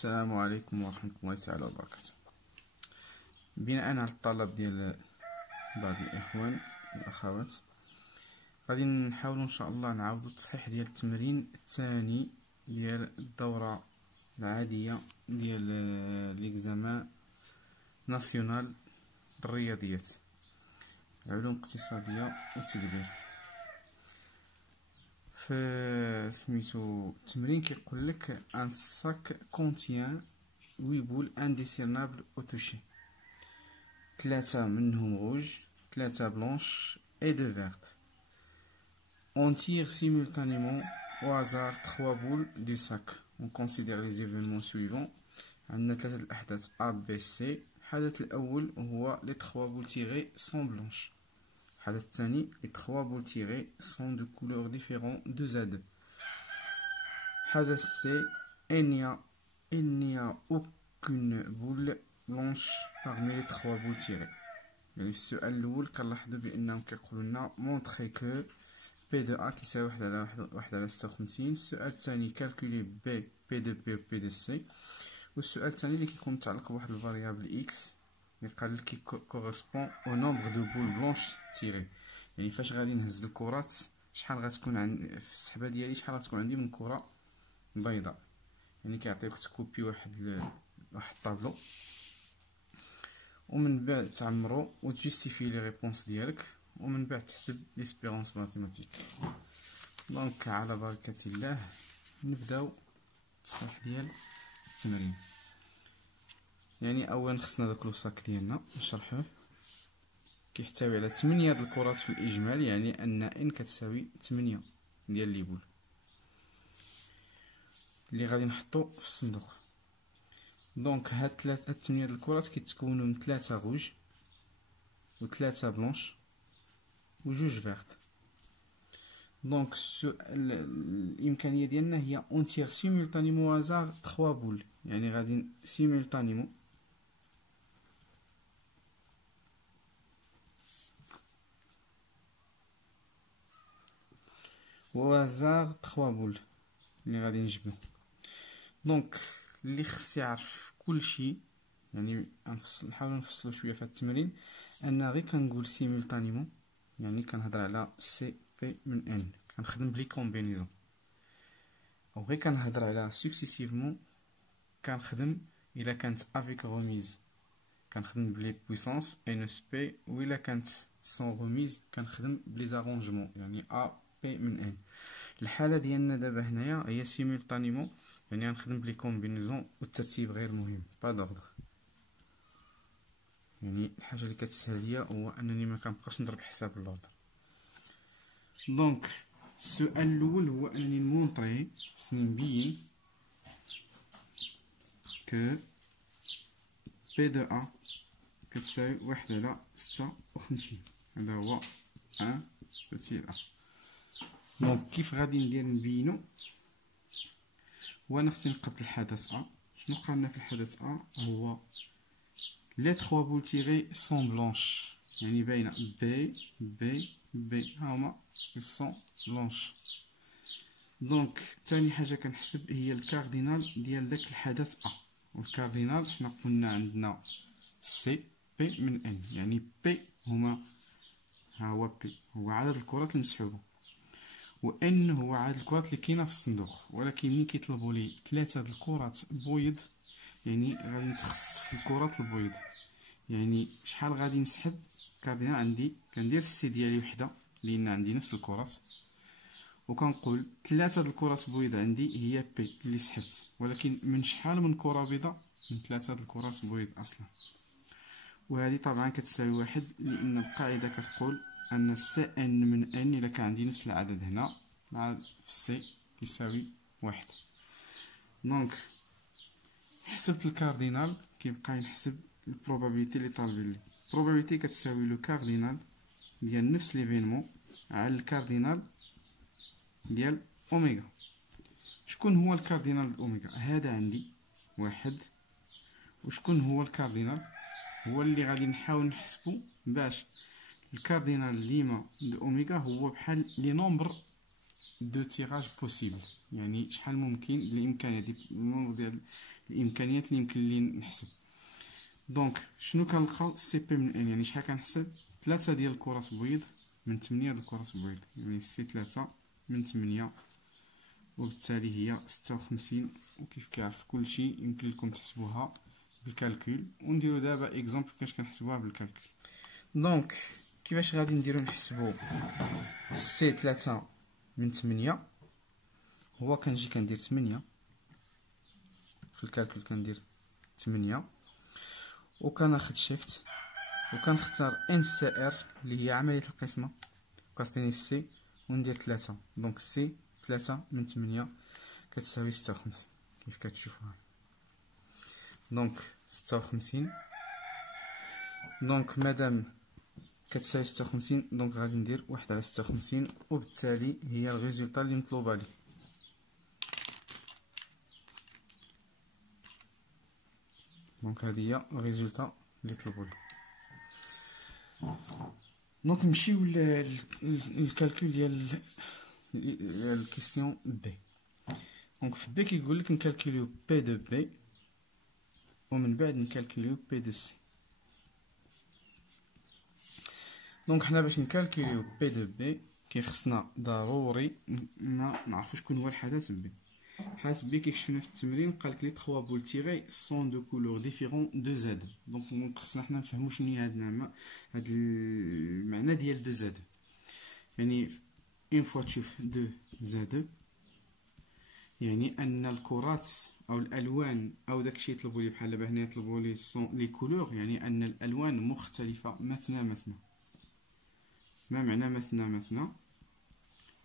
السلام عليكم ورحمة الله تعالى وبركاته. بناء على الطلب ديال بعض الإخوان والأخوات غادي نحاولوا إن شاء الله نعاودوا التصحيح ديال التمرين الثاني ديال الدورة العادية ديال ليكزامان ناسيونال الرياضيات علوم اقتصادية والتدبير. سميتو التمرين كيقول لك ان sac contient 8 boules indécernables au toucher، 3 منهم rouge، 3 blanches et 2 vertes. On tire simultanément au hasard 3 boules du sac. On considère les événements suivants. عندنا 3 الأحداث A B C. الحدث الأول هو les 3 boules tirées sont blanches. الحدث الثاني les 3 boules tirées sont de couleurs différentes 2 à 2. الحدث C il n'y a aucune boule blanche parmi les 3 boules tirées. يعني في السؤال الأول كنلاحظوا بأنهم كيقولوا لنا montrer que P de A كيساوي 1 على 56. السؤال الثاني calculer B P de P و P de C. والسؤال الثاني اللي كيكون متعلق بواحد الفاريابل X اللي قال لك كورسبون او نومبر دو بول بلونش تيري، يعني فاش غادي نهز الكرات شحال غتكون في السحبه ديالي، شحال غتكون عندي من كره بيضاء. يعني كيعطيوك تكوبي واحد الطابلو ومن بعد تعمرو وتجيستيفي لي ريبونس ديالك ومن بعد تحسب ليسبيرونس ماتيماتيك. دونك على بركه الله نبداو التصحيح ديال التمرين. يعني اولا خصنا داك لوصاك ديالنا نشرحوه. كيحتوي على 8 د الكرات في الاجمال، يعني ان كتساوي 8 ديال لي بول اللي غادي نحطو في الصندوق. دونك هاد 8 د الكرات كيتكونوا من 3 روج و 3 بلونش و 2 فيرت. دونك الامكانيه ديالنا هي اون تير سيمولتانيمون هازار 3 بول، يعني غادي سيمولتانيمون وهازار 3 بول اللي غادي نجبدو. دونك اللي خص يعرف كلشي، يعني نحاول نفصلو شويه في التمرين، ان غير كنقول سيمولتانيمون يعني كنهضر على سي بي من ان، كنخدم بلي كومبينيزون. او غير كنهضر على سكسيسيفمون كنخدم الا كانت افيك روميز كنخدم بلي بويسونس ان اس بي، و الا كانت سون روميز كنخدم بلي زارونجمون يعني ا بي من ان. الحاله ديالنا دابا هنايا هي سيمولتانيمون، يعني غنخدم بلي كومبينيزون والترتيب غير مهم با دوردر. يعني الحاجه اللي كتسهل ليا هو انني ما كنبقاش نضرب حساب اللوردر. دونك السؤال الاول هو انني نمونطري خصني نبين كو بي دو ا كتساوي 1 على 56. هذا هو ان بوتي ا. دونك كيف غادي ندير نبينو؟ وانا خصني نقبل الحدث ا. شنو قالنا في الحدث ا؟ هو لي 3 بول تيغي سون بلونش، يعني باينه بي بي بي هما سون بلونش. دونك ثاني حاجه كنحسب هي الكاردينال ديال داك الحدث ا، والكاردينال حنا قلنا عندنا سي بي من ان، يعني بي هما ها هو بي هو عدد الكرات المسحوبه، و ان هو عدد الكرات اللي كاينه في الصندوق. ولكن ملي كيطلبوا لي 3 د الكرات بويض يعني غادي نتخصص في الكرات البويض. يعني شحال غادي نسحب كاردينال عندي؟ كندير السي ديالي وحده لان عندي نفس الكرات، وكنقول 3 د الكرات بويض عندي هي بي اللي سحبت، ولكن من شحال من كره بيضاء؟ من 3 د الكرات بويض اصلا. وهذه طبعا كتساوي 1 لان القاعده كتقول ان سي ان من ان الا كان عندي نفس العدد هنا مع في سي يساوي 1. دونك حسبت الكاردينال كيبقى نحسب البروبابيليتي اللي طالبين لي. البروبابيليتي كتساوي لو كاردينال ديال نفس ليفينمون على الكاردينال ديال اوميغا. شكون هو الكاردينال ديال اوميغا؟ هذا عندي 1. وشكون هو الكاردينال؟ هو اللي غادي نحاول نحسبو باش الكاردينال ليما د اوميغا هو بحال لي نومبر دو تيراج بوسيبل، يعني شحال ممكن الامكانيات ديال الامكانيات اللي يمكن لي نحسب. دونك شنو كنلقاو سي بي من ان، يعني شحال كنحسب 3 ديال الكرات بيض من 8 ديال الكرات بيض، يعني سي 3 من 8 وبالتالي هي 56. وكيف كيعرف كلشي يمكن لكم تحسبوها بالكالكول، ونديرو دابا اكزامبل كيفاش كنحسبوها بالكالكول. دونك كيفاش غادي نديرو نحسبو سي 3 من 8؟ هو كنجي كندير 8 في الكالكول، كندير 8 وكناخد شيفت وكنختار ان سي ار اللي هي عمليه القسمه، كتعطيني سي وندير 3. دونك سي 3 من 8 كتساوي 56 كيف كتشوفوها. دونك 56. دونك مادام كتساوي 56 دونك غادي ندير 1 على 56 وبالتالي هي الريزولطا اللي مطلوبه لي. دونك هذه هي الريزولطا اللي طلبوا لي. دونك نمشيو للكالكول ديال الكيستيون بي. دونك في بي كيقول لك نكالكوليو بي دو بي ومن بعد نكالكوليو بي دو سي. دونك حنا باش نكالكوليو بي دو بي كيخصنا ضروري ما نعرفو شكون هو الحدث بي. حدث بي كيف شفنا في التمرين قالك لي 3 بول تيغي سون دو كولور ديفيرون دو زد. دونك خصنا حنا نفهمو شنو هي هاد المعنى ديال دو زد. يعني اون فوا تشوف دو زد يعني ان الكرات او الالوان او داكشي يطلبوا لي بحال دابا هنا يطلبوا لي لي كولور، يعني ان الالوان مختلفه مثنى مثنى. ما معنى مثنى مثنى؟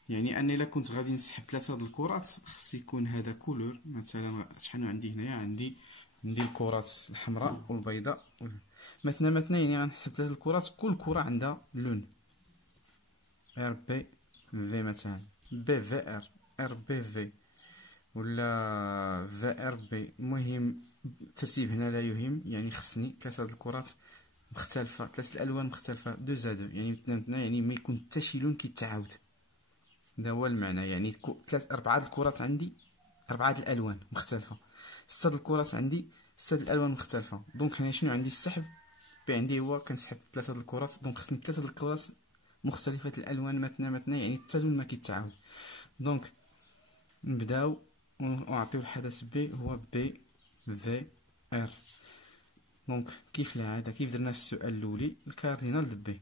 يعني اني الا كنت غادي نسحب 3 د الكرات خص يكون هذا كولور. مثلا شحال عندي هنايا؟ عندي الكرات الحمراء والبيضاء مثنى مثنى، يعني غنسحب 3 الكرات كل كره عندها لون. ار بي في مثلا بي في ار، ار بي في، ولا في ار بي. المهم الترتيب هنا لا يهم، يعني خصني 3 د الكرات مختلفه، 3 الالوان مختلفه دو زادو، يعني مثنى يعني ما يكون حتى شي لون كيتعاود. هذا هو المعنى، يعني 4 الكرات عندي 4 الالوان مختلفه، 6 الكرات عندي 6 الالوان مختلفه. دونك هنا شنو عندي؟ السحب بي عندي هو كنسحب 3 الكرات، دونك خصني 3 الكرات مختلفه الالوان مثنى مثنى، يعني حتى لون ما كيتعاود. دونك نبداو ونعطيو الحدث بي هو بي في ار. دونك كيف العاده كيف درنا في السؤال الاولي الكاردينال د بي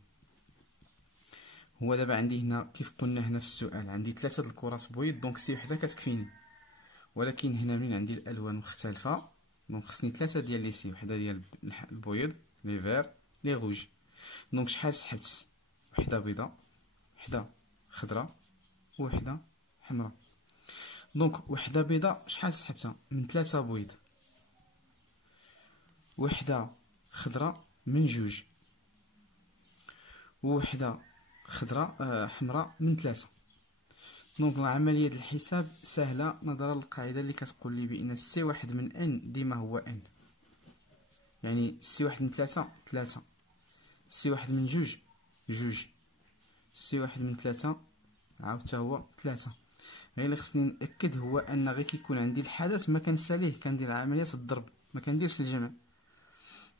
هو دابا عندي هنا كيف قلنا هنا في السؤال عندي 3 د الكرات بويض، دونك سي وحده كتكفيني. ولكن هنا منين عندي الالوان مختلفه دونك خصني 3 ديال لي سي، وحده ديال البويض لي فير لي روج. دونك شحال سحبت؟ وحده بيضاء، وحده خضراء، وحده حمراء. دونك وحده بيضاء شحال سحبتها؟ من 3 بويض. وحده خضراء من 2، ووحده خضراء حمراء من 3. دونك عملية الحساب سهلة نظرا للقاعدة اللي كتقول لي بأن سي واحد من ان ديما هو ان، يعني سي واحد من 3 سي واحد من 2 سي واحد من 3 عاود تا هو 3. غير اللي خصني نأكد هو أن غير كيكون عندي الحدث ما كنساليه، كندير عملية الضرب، ما كنديرش الجمع،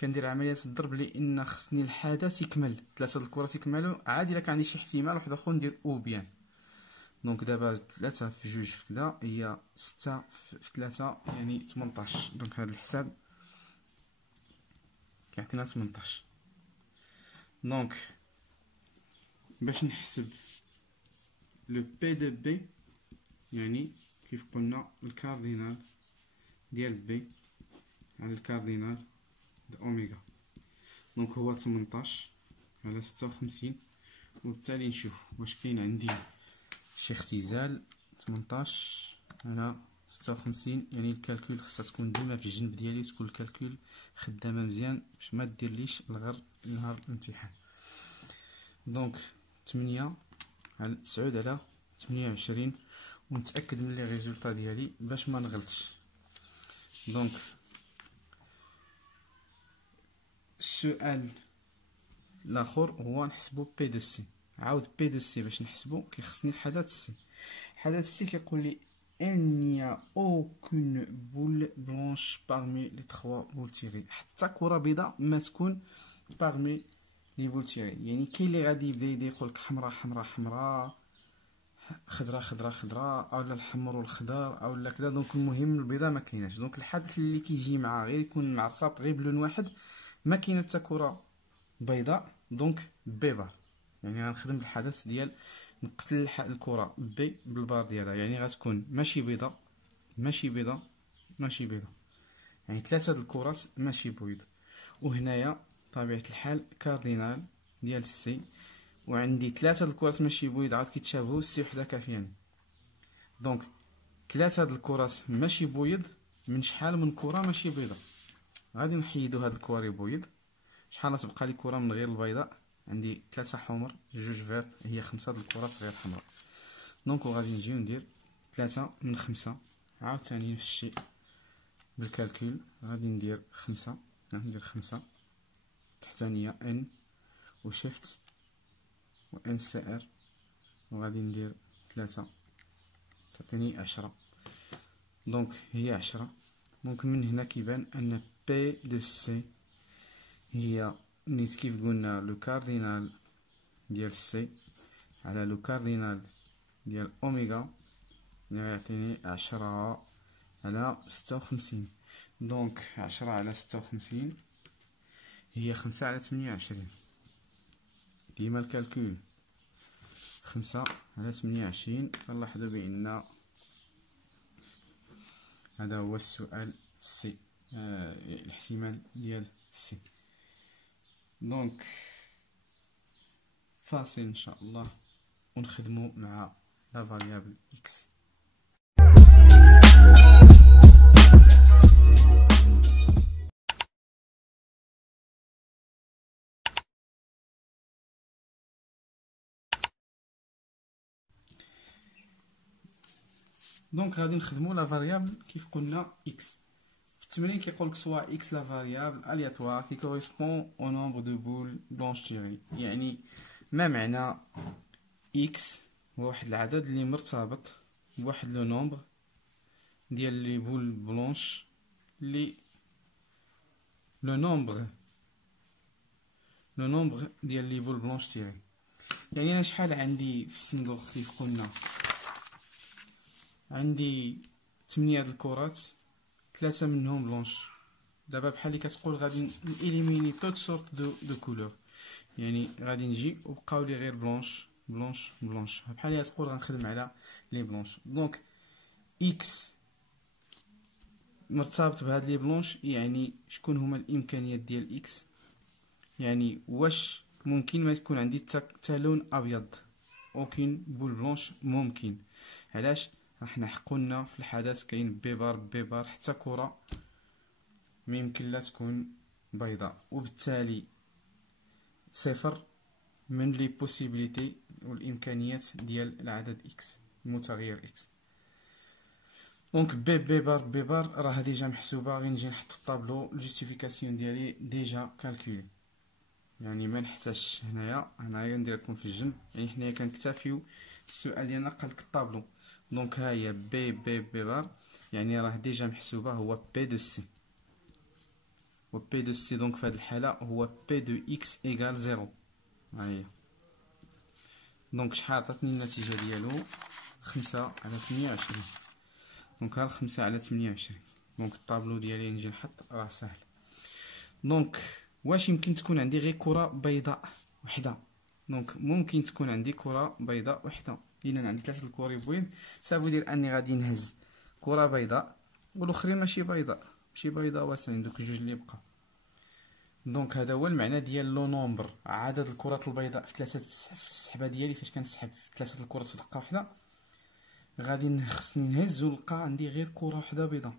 كندير عملية الضرب لأن خصني الحدث يكمل، 3 د الكرات يكملوا. عادي إلا كان عندي شي احتمال واحد آخر ندير أو بيان. دونك دابا 3 في 2 في كدا هي 6 في 3 يعني 18. دونك هذا الحساب كيعطينا 18. دونك باش نحسب لو بي دو بي يعني كيف قلنا الكاردينال ديال بي على الكاردينال د اوميغا، دونك هو 18 على 56. وبالتالي نشوف واش كاين عندي شي اختزال. 18 على 56 يعني الكالكول خصها تكون ديما في الجنب ديالي وتكون الكالكول خدامه مزيان باش ما ديرليش الغر نهار الامتحان. دونك 8 على 9 على 28 ونتاكد من لي ريزولطا ديالي باش ما نغلطش. دونك السؤال الاخر هو نحسبو بي دو سي. عاود بي دو سي باش نحسبو كيخصني الحدث سي. الحدث سي كيقول لي il n'y a aucune boule blanche parmi les trois boules tirées. حتى كرة بيضاء ما تكون parmi les boules tirées. يعني كاين اللي غادي يبدا يقول لك حمراء حمراء حمراء، خضراء خضراء خضراء، اولا الحمر والخضر اولا كذا. دونك المهم البيضاء ما كايناش. دونك الحدث اللي كيجي معاه غير يكون مرتبط غير بلون واحد، ما كاينه حتى كرة بيضاء، دونك بيبار. يعني غنخدم الحدث ديال نقتل الكرة بي بالبار ديالها، يعني غتكون ماشي بيضاء ماشي بيضاء ماشي بيضاء، يعني ثلاثة د الكرات ماشي بيض. وهنايا طبيعة الحال كاردينال ديال السي، وعندي ثلاثة د الكرات ماشي بيض عاد كيتشابهو، السي وحدة كافياني. دونك ثلاثة د الكرات ماشي بيض من شحال من كرة ماشي بيضاء. غادي نحيدو هاد الكواري بيض. شحال تبقى لي كرة من غير البيضاء؟ عندي ثلاثة حمر جوج فيرت، هي خمسة د الكرات غير حمراء. دونك وغادي نجيو ندير ثلاثة من خمسة، عاوتاني نفس الشيء بالكالكول. غادي ندير خمسة، ندير خمسة تحتانية ان وشيفت و ان سي ار، وغادي ندير ثلاثة تعطيني عشرة. دونك هي عشرة. دونك من هنا كيبان ان بي دو سي هي نيت كيف قلنا لو كاردينال ديال سي على لو كاردينال ديال اوميغا، يعطيني 10 على 56. دونك 10 على 56 هي 5 على 28. ديما الكالكول 5 على 28. نلاحظوا بان هذا هو السؤال سي، الاحتمال ديال سي. دونك فاصل ان شاء الله ونخدمو مع لا فاريابل اكس. دونك غادي نخدمو لا فاريابل كيف قلنا اكس. في التمرين كيقولك سوا اكس لا فاريابل الياتوار كي كوريسبون او نومبر دو بول بلونش تيري. يعني ما معنى اكس هو واحد العدد اللي مرتبط بواحد لو نومبر ديال لي بول بلونش، لي لو نومبر ديال لي بول بلونش تيري. يعني انا شحال عندي في الصندوق كيف قلنا؟ عندي 8 د الكرات، 3 منهم بلونش. دابا بحال اللي كتقول غادي نإليميني توت سورت دو كولور، يعني غادي نجي وبقاو لي غير بلونش بلونش بلونش، بحال اللي تقول غنخدم على لي بلونش. دونك اكس مرتبط بهاد لي بلونش، يعني شكون هما الامكانيات ديال اكس؟ يعني واش ممكن ما تكون عندي حتى لون ابيض؟ اوكين بول بلونش ممكن. علاش؟ راح نحقو لنا في الحدث كاين بيبار حتى كرة ما يمكن لا تكون بيضاء، وبالتالي صفر من لي بوسيبيليتي والامكانيات ديال العدد اكس، المتغير اكس. دونك بيبار راه ديجا محسوبه، غير نجي نحط الطابلو الجوستيفيكاسيون ديالي ديجا كالكولي، يعني ما نحتاجش هنايا ندير لكم في الجنب. يعني حنايا كنكتفيو السؤال ديالنا قالك الطابلو. دونك ها هي بيبار، يعني راه ديجا محسوبه، هو بي دو سي، و بي دو سي دونك في هاد الحاله هو بي دو اكس ايكال 0. ها هي. دونك شحال عطاتني النتيجه ديالو؟ 5 على 28. دونك ها 5 على 28. دونك الطابلو ديالي نجي نحط راه سهل. دونك واش يمكن تكون عندي غير كره بيضاء وحده؟ دونك ممكن تكون عندي كره بيضاء وحده، لان عندي 3 الكوري بيض، سافو دير اني غادي نهز كره بيضاء والاخرين ماشي بيضاء، ماشي بيضاواتين، دوك جوج اللي بقى. دونك هذا هو المعنى ديال لو نومبر، عدد الكرات البيضاء في السحبه ديالي. فاش كنسحب في 3 الكرات في دقه واحده، غادي خصني نهز ونلقى عندي غير كره وحده بيضاء،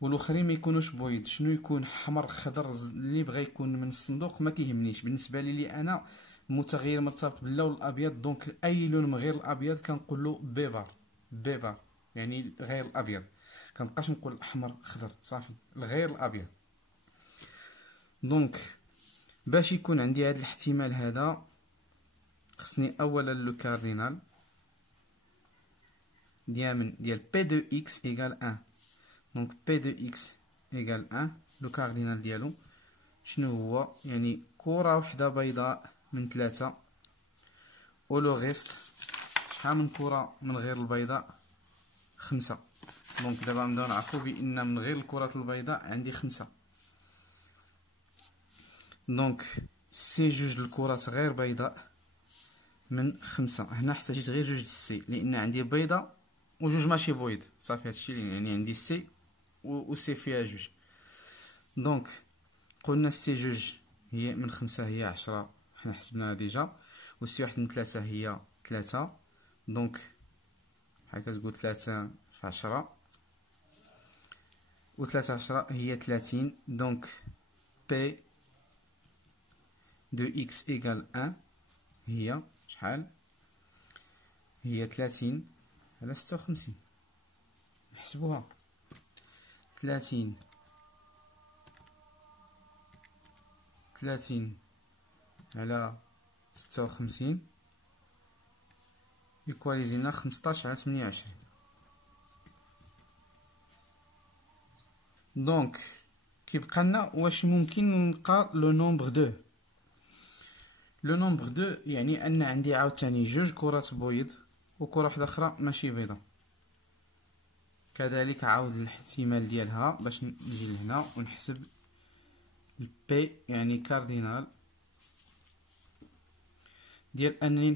والاخرين ما يكونوش بيض. شنو يكون؟ حمر خضر، اللي بغى يكون من الصندوق ما كيهمنيش. بالنسبه لي انا المتغير مرتبط باللون الابيض، دونك اي لون من غير الابيض كنقول له بيبار، يعني غير الابيض. كنبقاش نقول احمر خضر، صافي الغير الابيض. دونك باش يكون عندي هذا الاحتمال هذا، خصني اولا لو كاردينال ديال بي دو اكس ايكال 1. دونك بي دو اكس ايكال 1 لو كاردينال ديالو شنو هو؟ يعني كرة وحدة بيضاء من 3 و لو غيست شحال من كرة من غير البيضاء؟ 5. دونك دابا نبداو نعرفو بان من غير الكرة البيضاء عندي 5. دونك سي جوج الكرات غير بيضاء من 5. هنا احتاجيت غير جوج السي لان عندي بيضاء وجوج ماشي بويض، صافي هادشي يعني عندي سي و سي فيها جوج. دونك قلنا سي جوج هي من 5 هي 10 حنا حسبناها ديجا، و سي واحد من 3 هي 3. دونك بحال كتقول 3 في 10 و 3 10 هي 30. دونك بي دو اكس ايكال 1 هي شحال؟ هي 30 على 56. نحسبوها 30 على 56 يكواليزي لنا 15 على 28. دونك كيبقى لنا واش ممكن نلقى لو نومبر 2. لو نومبر 2 يعني ان عندي عاوتاني جوج كرات بويض وكرة واحدة اخرى ماشي بيضة. كذلك عاود الاحتمال ديالها باش نجي لهنا ونحسب البي يعني كاردينال ديال انني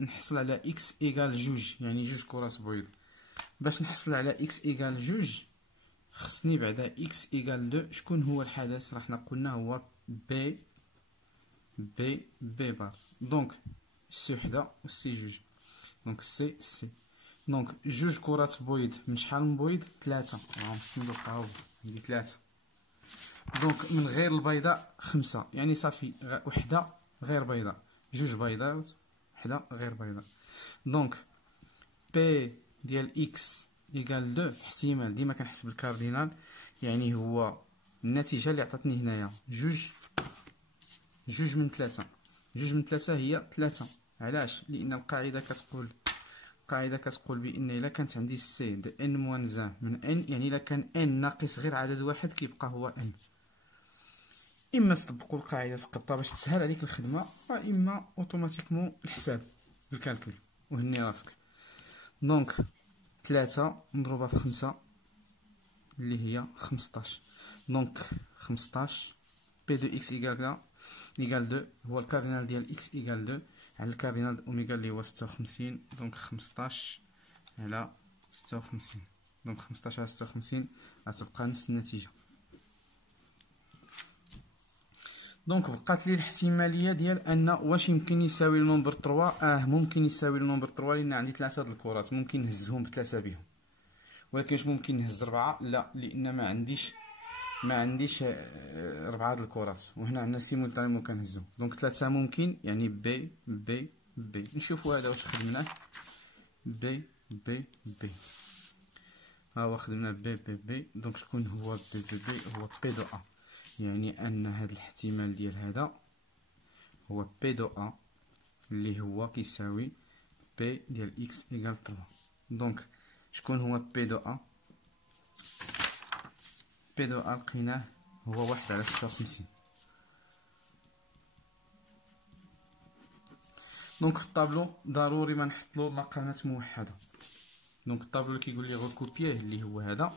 نحصل على اكس ايكال جوج، يعني جوج كرات بويض. باش نحصل على اكس ايكال جوج خصني بعدا اكس ايكال 2 شكون هو الحدث؟ راح قلنا هو بي بار. دونك سي وحده و سي جوج. دونك سي دونك جوج كرات بويض من شحال من بويض؟ 3. راهم الصندوق هاو عندي 3. دونك من غير البيضاء 5، يعني صافي وحده غير بيضاء، جوج بيضات وحده غير بيضاء. دونك بي ديال اكس ايكال 2 احتمال ديما كنحسب الكاردينال، يعني هو النتيجه اللي عطاتني هنايا جوج من 3. جوج من 3 هي 3. علاش؟ لان القاعده كتقول بان الا كانت عندي سي د ان موان زان من ان، يعني الا كان ان ناقص غير عدد واحد كيبقى هو ان. اما تطبقوا القاعده تقطع باش تسهل عليك الخدمه، واما اوتوماتيكمون الحساب بالكالكول وهني راسك. دونك 3 مضروبه في 5 اللي هي 15. دونك 15 بي دو اكس ايكال 2 هو الكاردينال ديال اكس ايكال 2 على الكاردينال اوميغا اللي هو 56. دونك 15 على 56. دونك 15 على 56 غتبقى نفس النتيجه. دونك بقات لي الاحتماليه ديال ان واش يمكن يساوي النومبر 3. ممكن يساوي النومبر 3 لان عندي 3 د الكرات ممكن نهزهم بثلاثه بهم. ولكن واش ممكن نهز 4؟ لا، لان ما عنديش 4 د الكرات، وهنا عندنا سيمولتانيمون كنهزو. دونك 3 ممكن، يعني بي بي بي. نشوفوا هذا واش خدمناه. بي بي بي ها هو خدمنا بي بي بي. دونك شكون هو بي بي بي؟ هو بي دو ا، يعني ان هذا الاحتمال ديال هذا هو بي دو ا اللي هو كيساوي بي ديال اكس ايكال 3. دونك شكون هو بي دو ا؟ بي دو ا لقيناه هو 1 على 56. دونك في الطابلو ضروري ما نحطلو مقامات موحده. دونك الطابلو اللي كيقول لي غوكوبييه اللي هو هذا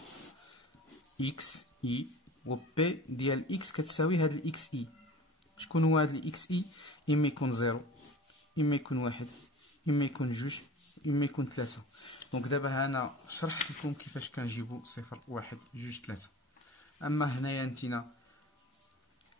اكس اي، و بي ديال اكس كتساوي هاد الاكس اي. شكون هو هاد الاكس اي؟ اما يكون 0، اما يكون 1، اما يكون 2، اما يكون 3. دونك دابا انا شرحت لكم كيفاش كنجيبو 0 1 2 3. اما هنايا نتينا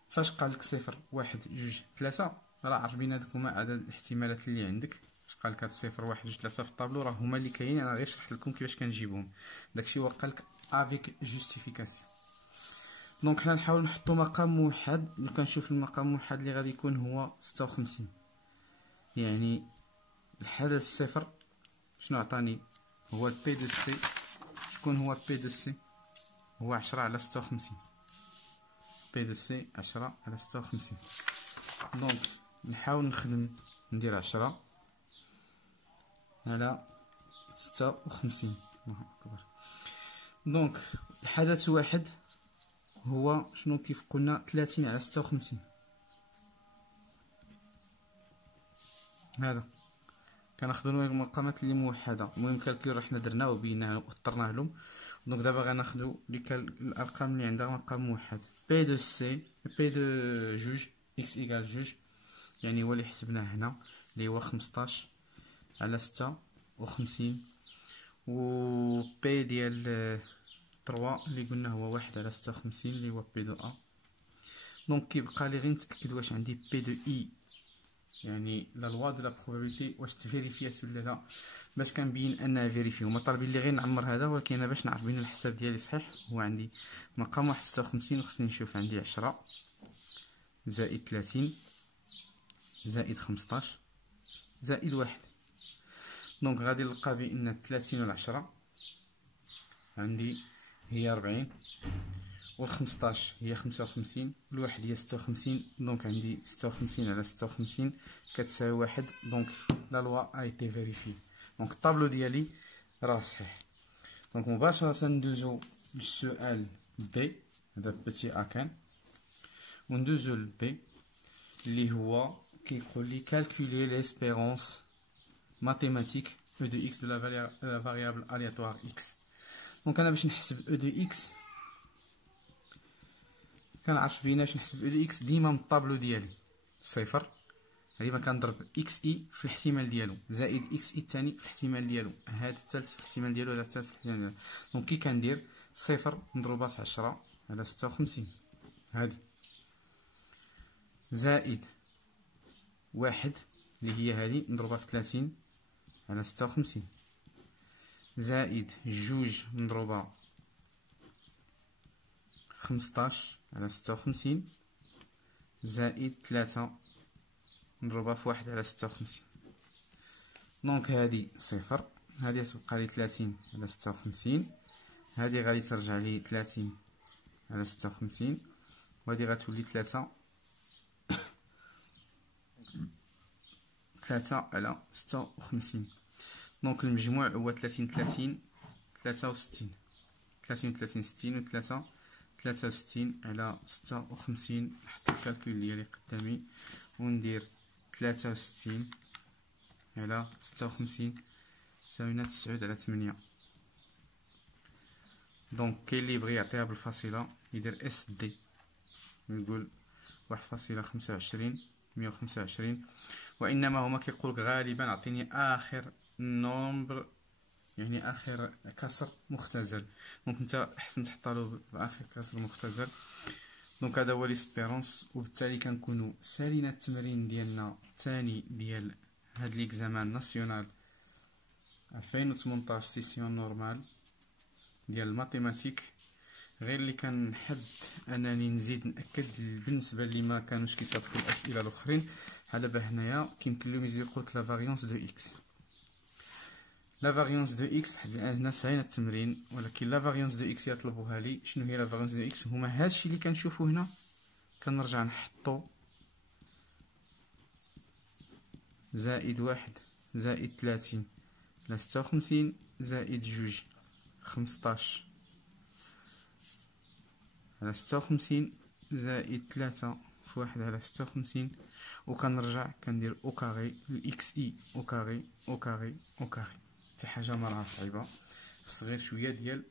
فاش قالك 0 1 2 3 راه عرفنا هادوك هما عدد الاحتمالات اللي عندك. فاش قالك هاد 0 1 2 3 في الطابلو راه هما اللي كاينين، انا غير شرحت لكم كيفاش كنجيبوهم. داكشي هو قالك افيك جوستيفيكاسيون. دونك حنا نحاول نحطو مقام موحد. لو كنشوف المقام الموحد اللي غادي يكون هو 56، يعني الحدث الصفر شنو عطاني؟ هو البي دو سي. شكون هو البي دو سي؟ هو 10 على 56. بي دو سي 10 على 56. دونك نحاول ندير 10 على 56. الله أكبر. دونك الحدث واحد هو شنو كيف قلنا 30 على 56. هذا كناخذوا المقامات اللي موحده. المهم كالكول حنا درناه وبيناه واضطرناه لهم. دونك دابا غناخذوا الارقام اللي عندها مقام موحد. بي دو سي بي دو جوج اكس ايكال جوج، يعني هو اللي حسبناه هنا اللي هو 15 على 56، و بي ديال 3 اللي قلنا هو 1 على 56 اللي هو بي دو ا. دونك كيبقى لي غير نتاكد واش عندي بي دو اي، يعني لا لوا دو لا بروبابيليتي واش تفيريفيات ولا لا، باش كنبين انها فيريفي. هما طالبين لي غير نعمر هذا، ولكن انا باش نعرف بين الحساب ديالي صحيح هو عندي مقام 56 وخصني نشوف عندي 10 زائد 30 زائد 15 زائد 1. دونك غادي نلقى بان 30 و 10 عندي هي 40 و 15 هي 55 والواحد هي 56. دونك عندي 56 على 56 كتساوي 1. دونك لا لوا ايتي فيريفي. دونك الطابلو ديالي راه صحيح. دونك مباشرة ندوزو للسؤال بي، هذا بتي ا كان، وندوزو لبي اللي هو كيقول لي calculer l'espérance mathématique e de x de la variable aléatoire x. دونك انا باش نحسب e de x كنعرف بينا باش نحسب e de x ديما من الطابلو ديالي صفر، ديما كنضرب اكس اي في الاحتمال ديالو زائد اكس اي الثاني في الاحتمال ديالو، هذا الثالث في الاحتمال ديالو، هذا الثالث في الاحتمال ديالو. دونك كي كندير صفر مضروبه في 10 على 56 هذه، زائد واحد اللي هي هذه مضروبه في 30 على 56، زائد جوج مضروبه 15 على 56، زائد 3 نضربها في 1 على 56. دونك هذه صفر، هذه تبقى لي 30 على 56، هذه غادي ترجع لي 30 على 56، وهذه غتولي 3 على 56. دونك المجموع هو 30 30 63 30 30 60 و 3 63 على 56. نحط الكالكول ديالي قدامي وندير 63 على 56 تساوينا 9 على 8. دونك كاين اللي يبغي يعطيها بالفاصله يدير اس دي ويقول 1.25 125، وانما هما كيقولك غالبا عطيني اخر نومبر، يعني اخر كسر مختزل. دونك انت احسن تحطها له باخر كسر مختزل. دونك هذا هو ليسبيرونس، وبالتالي كنكونوا سالينا التمرين ديالنا الثاني ديال هاد ليكزامان ناسيونال 2018 سيسيون نورمال ديال الماتيماتيك. غير اللي كنحب انني نزيد ناكد بالنسبه اللي ما كانوش كيصادفوا الاسئله الاخرين، على با هنايا كيمكن لهم يزيد يقولك لا فاريونس دو اكس. لا فاريونس دو اكس لحد الان هنا سالينا التمرين، ولكن لا فاريونس دو اكس يطلبوها لي. شنو هي لا فاريونس دو اكس؟ هما هادشي اللي كنشوفو هنا كنرجع نحطو زائد 1 زائد 30 على 56 زائد جوج 15 على 56 زائد 3 في 1 على 56، وكنرجع كندير او كاري الاكس اي او كاري او كاري او كاري. حتى حاجه ما راها صعيبه، خص غير شويه ديال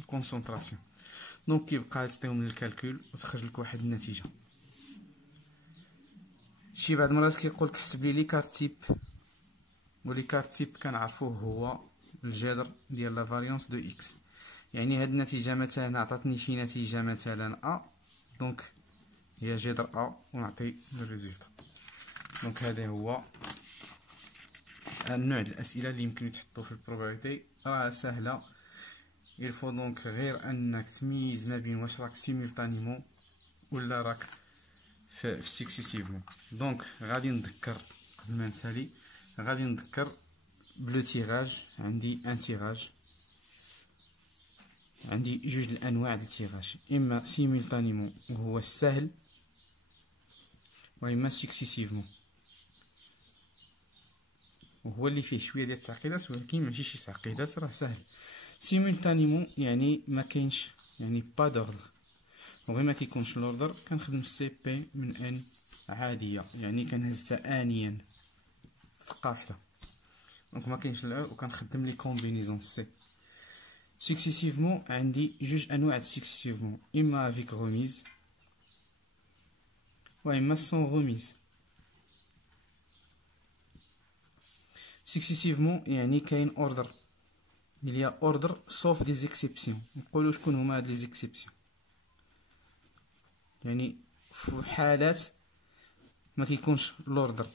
الكونسونطراسيون. دونك كيبقى تعطيهم للكالكول وتخرج لك واحد النتيجه. شي بعض المرات كيقولك حسب لي كارت تيب، ولي كارت تيب كنعرفوه هو الجذر ديال لا فاريونس دو اكس. يعني هاد النتيجه مثلا عطاتني شي نتيجه مثلا ا، دونك هي جذر ا ونعطي الريزلت. دونك هذا هو النوع ديال الاسئله اللي يمكن يتحطوا في البروبابيليتي. راه سهله، يلفو دونك غير انك تميز ما بين واش راك سيمولتانيمون ولا راك في سكسيسيفمون. دونك غادي نذكر قبل ما نسالي، غادي نذكر بلو تيراج. عندي ان تيراج، عندي جوج الانواع ديال التيراج، اما سيمولتانيمون وهو السهل، واما سكسيسيفمون وهو اللي فيه شويه ديال التعقيدات، ولكن ماشي شي تعقيدات، راه سهل. سيمولتانيمون يعني ما كاينش، يعني با دوردر، وغير ما كيكونش لوردر كنخدم سي بي من ان عاديه، يعني كنهزها انيا في دقه واحده. دونك ما كاينش الاو وكنخدم لي كومبينيزون سي. سكسيسيفمون عندي جوج انواع د سكسيسيفمون، اما افيك غوميز واما سون غوميز. سكسيسيفمون يعني كاين اوردر، il y a ordre sauf des exceptions. نقولوا شكون هما هاد لي زيكسيبسيون، يعني في حالات ما كيكونش لوردر.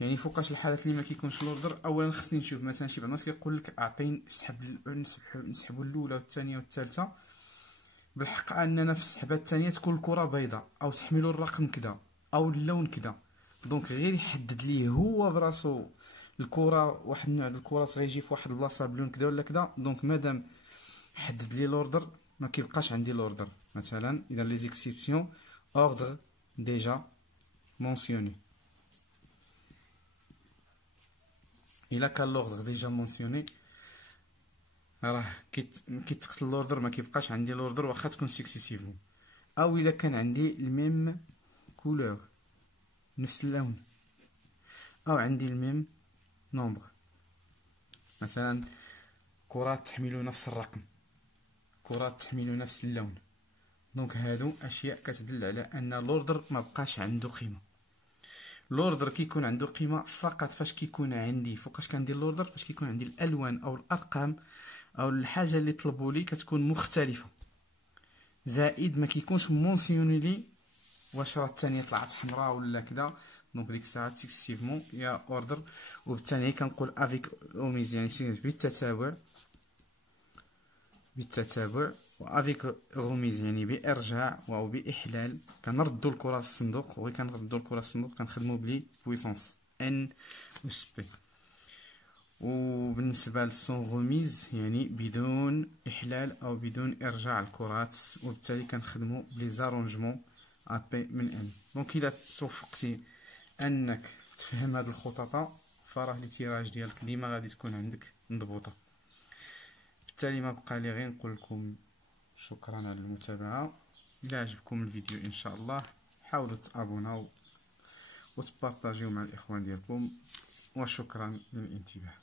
يعني فوقاش الحالات اللي ما كيكونش لوردر، اولا خصني نشوف مثلا شي بعض الناس كيقول لك اعطيني نسحبوا الاولى والثانيه والثالثه، بالحق اننا في السحبه الثانيه تكون الكره بيضاء او تحملوا الرقم كذا او اللون كذا. دونك غير يحدد ليه هو براسو الكره، واحد النوع ديال الكرات غيجي في واحد البلاصه بلون كذا ولا كذا. دونك مادام حدد لي لوردر ما كيبقاش عندي لوردر. مثلا اذا لي زيكسيبسيون اوردر ديجا مونسيوني، الا كان لوردر ديجا مونسيوني راه كيتقتل لوردر، ما كيبقاش عندي لوردر واخا تكون سكسيسيفون. او الا كان عندي الميم كولور نفس اللون، او عندي الميم نومبر، مثلا كرات تحمل نفس الرقم، كرات تحمل نفس اللون. دونك هادو اشياء كتدل على ان لوردر ما بقاش عنده قيمه. لوردر كيكون عنده قيمه فقط فاش كيكون عندي، فوقاش كندير لوردر فاش كيكون عندي الالوان او الارقام او الحاجه اللي طلبوا لي كتكون مختلفه، زائد ما كيكونش مونسيوني لي واش راه الثانيه طلعت حمراء ولا كذا. دونك ديك الساعه سكسيفمون يا اوردر. وبالتالي كنقول افيك اوميز يعني بالتتابع، بالتتابع. وافيك غوميز يعني بارجاع او باحلال. كنردوا الكره للصندوق، وغير كنردوا الكره للصندوق كنخدموا بلي بويسونس ان و بي. وبالنسبه للسون غوميز يعني بدون احلال او بدون ارجاع الكرات، وبالتالي كنخدموا بلي زارونجمون ا بي من ان. دونك الا توفقتي انك تفهم هاد الخططه فراه لي تيراج ديالك ديما غادي تكون عندك مضبوطه. بالتالي ما بقى لي غير نقول لكم شكرا على المتابعه. اذا عجبكم الفيديو ان شاء الله حاولوا تابوناو وتبارطاجيو مع الاخوان ديالكم، وشكرا للانتباه.